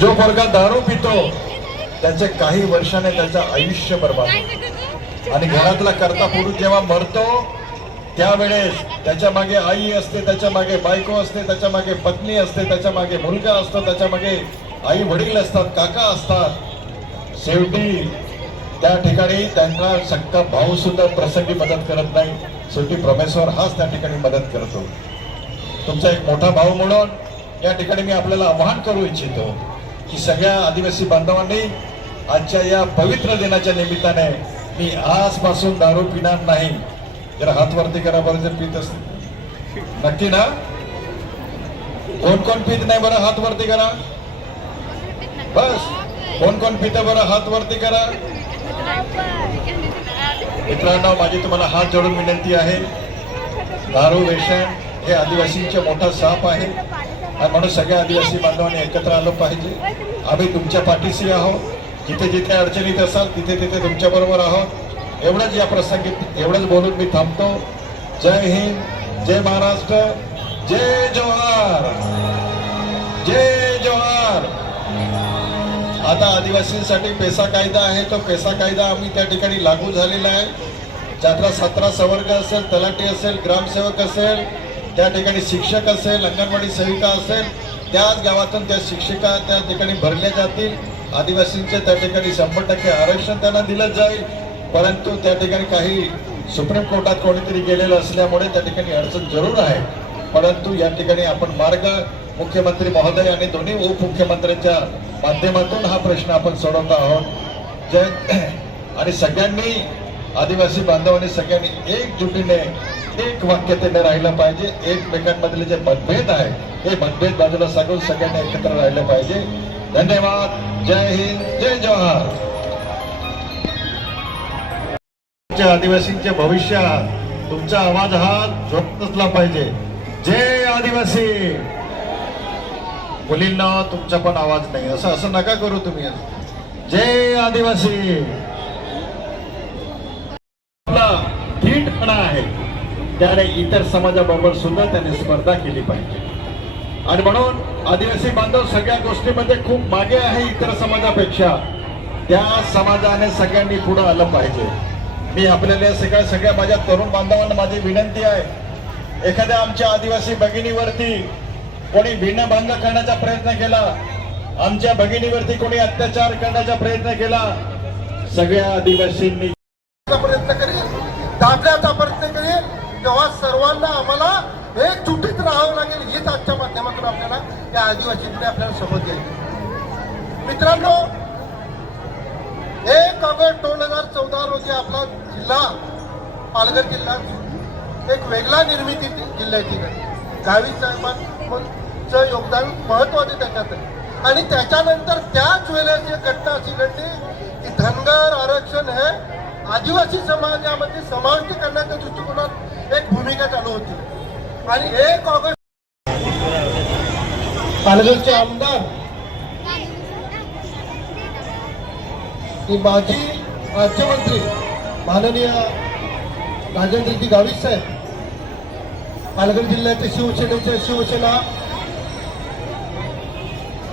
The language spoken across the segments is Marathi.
जो पोरगा दारू पितो त्याचे काही वर्षाने त्याचं आयुष्य बर्बाद होतं. आणि घरातला करता पुरुष जेव्हा मरतो त्यावेळेस त्याच्या मागे आई असते, त्याच्या मागे बायको असते, त्याच्या मागे पत्नी असते, त्याच्या मागे मुलगा असतो, त्याच्या मागे आई वडील असतात, काका असतात. शेवटी त्या ठिकाणी त्यांना सक्का भाऊ सुद्धा प्रसंगी मदत करत नाही. शेवटी परमेश्वर हाच त्या ठिकाणी मदत करतो. तुमचा एक मोठा भाऊ म्हणून या ठिकाणी मी आपल्याला आवाहन करू इच्छितो की सगळ्या आदिवासी बांधवांनी आजच्या या पवित्र दिनाच्या निमित्ताने मी आजपासून दारू पिणार नाही. जरा हात वरती करा बरं जर पित असते. नक्की ना? कोण कोण पित नाही बरं हात वरती करा. बस कोण कोण पित बरं हात वरती करा. मित्रांनो, माझी तुम्हाला हात जोडून विनंती आहे, दारू व्यसन हे आदिवासींचा मोठा साप आहे आणि म्हणून सगळ्या आदिवासी बांधवांनी एकत्र आलं पाहिजे. आम्ही तुमच्या पाठीशी आहोत. जिथे जिथे अडचणीत असाल तिथे तिथे तुमच्या बरोबर आहोत. एवढंच या प्रसंगी एवढंच बोलून मी थांबतो. जय हिंद, जय महाराष्ट्र, जय जोहार, जय जोहार. आता आदिवासींसाठी पेसा कायदा आहे, तो पेसा कायदा आम्ही त्या ठिकाणी लागू झालेला आहे. ज्यातला 17 संवर्ग असेल, तलाठी असेल, ग्रामसेवक असेल, त्या ठिकाणी शिक्षक असेल, अंगणवाडी सेविका असेल, त्याच गावातून त्या शिक्षिका त्या ठिकाणी भरल्या जातील. आदिवासींचे त्या ठिकाणी 100% आरक्षण त्यांना दिलं जाईल. परंतु त्या ठिकाणी काही सुप्रीम कोर्टात कोणीतरी गेलेलं असल्यामुळे त्या ठिकाणी अडचण जरूर आहे. परंतु या ठिकाणी आपण मार्ग मुख्यमंत्री महोदय आणि दोन्ही उपमुख्यमंत्र्यांच्या माध्यमातून हा प्रश्न आपण सोडवत आहोत. जय आणि सगळ्यांनी आदिवासी बांधवांनी सगळ्यांनी एकजुटीने एक वाक्यतेने राहिलं पाहिजे. एकमेकांमधले जे मतभेद आहे हे मतभेद बाजूला सांगून सगळ्यांनी एकत्र राहिलं पाहिजे. धन्यवाद. जय हिंद, जय जोहार. आदिवासींचे भविष्य तुमचा आवाज हा जोरात असला पाहिजे. जय आदिवासी. मुलींना तुमचा पण आवाज नाही असं नका करू तुम्ही. जय आदिवासी. आपला धीटपणा आहे त्याने इतर समाजाबरोबर सुद्धा त्याने स्पर्धा केली पाहिजे. आणि म्हणून आदिवासी बांधव सगळ्या गोष्टीमध्ये खूप मागे आहे इतर समाजापेक्षा. त्या समाजाने सगळ्यांनी पुढे आलं पाहिजे. मी आपल्याला सगळ्या माझ्या तरुण बांधवांना माझी विनंती आहे, एखाद्या आमच्या आदिवासी भगिनीवरती कोणी विनभंग करण्याचा प्रयत्न केला, आमच्या भगिनीवरती कोणी अत्याचार करण्याचा प्रयत्न केला, सगळ्या आदिवासींनी प्रयत्न करेल, दाबण्याचा प्रयत्न करेल. तेव्हा सर्वांना आम्हाला एकजुटीत राहावं लागेल. हेच आजच्या माध्यमातून आपल्याला या आदिवासींकडे आपल्याला समज येईल. मित्रांनो, 1 ऑगस्ट 2014 रोजी आपला जिल्हा पालघर जिल्हा एक वेगळा निर्मिती जिल्ह्याची घडली. गावी साहेबांचं योगदान महत्वाचे त्याच्यात. आणि त्याच्यानंतर त्याच वेळेची घटना अशी घडली की धनगर आरक्षण हे आदिवासी समाजामध्ये समाविष्ट करण्याच्या दृष्टिकोनात एक भूमिका चालू होती. आणि 1 ऑगस्ट पालघरचे आमदार माजी राज्यमंत्री माननीय राजेंद्रजी गावित साहेब, पालघर जिल्ह्याचे शिवसेना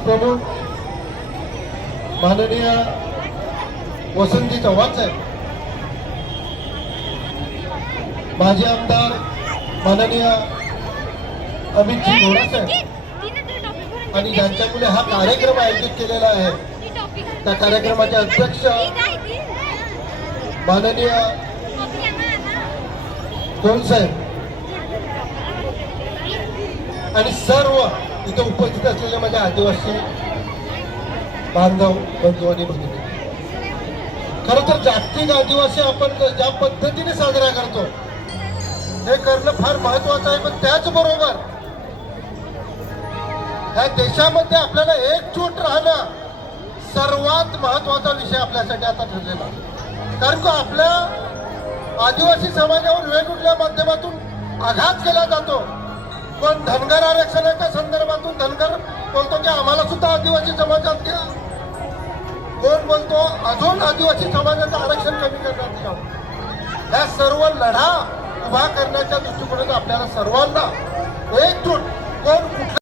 प्रमुख माननीय वसंतजी चव्हाण साहेब, माजी आमदार माननीय अमितजी घोडा साहेब आणि ज्यांच्यामुळे हा कार्यक्रम आयोजित केलेला आहे त्या कार्यक्रमाचे अध्यक्ष माननीय गोल साहेब आणि सर्व इथे उपस्थित असलेले माझे आदिवासी बांधव बंधू आणि भगिनी. खरं तर जागतिक आदिवासी आपण ज्या पद्धतीने साजरा करतो हे करणं फार महत्वाचं आहे. पण त्याचबरोबर या देशामध्ये आपल्याला एकजूट राहणं सर्वात महत्वाचा विषय आपल्यासाठी आता ठरलेला. कारण का आपल्या आदिवासी समाजावर वेगवेगळ्या माध्यमातून आघात केला जातो. पण धनगर आरक्षणाच्या संदर्भातून धनगर बोलतो की आम्हाला सुद्धा आदिवासी समाजात घ्या. कोण बोलतो अजून आदिवासी समाजाचं आरक्षण कमी करण्यात यावं. या सर्व लढा उभा करण्याच्या दृष्टिकोनातून आपल्याला सर्वांना एकजूट कोण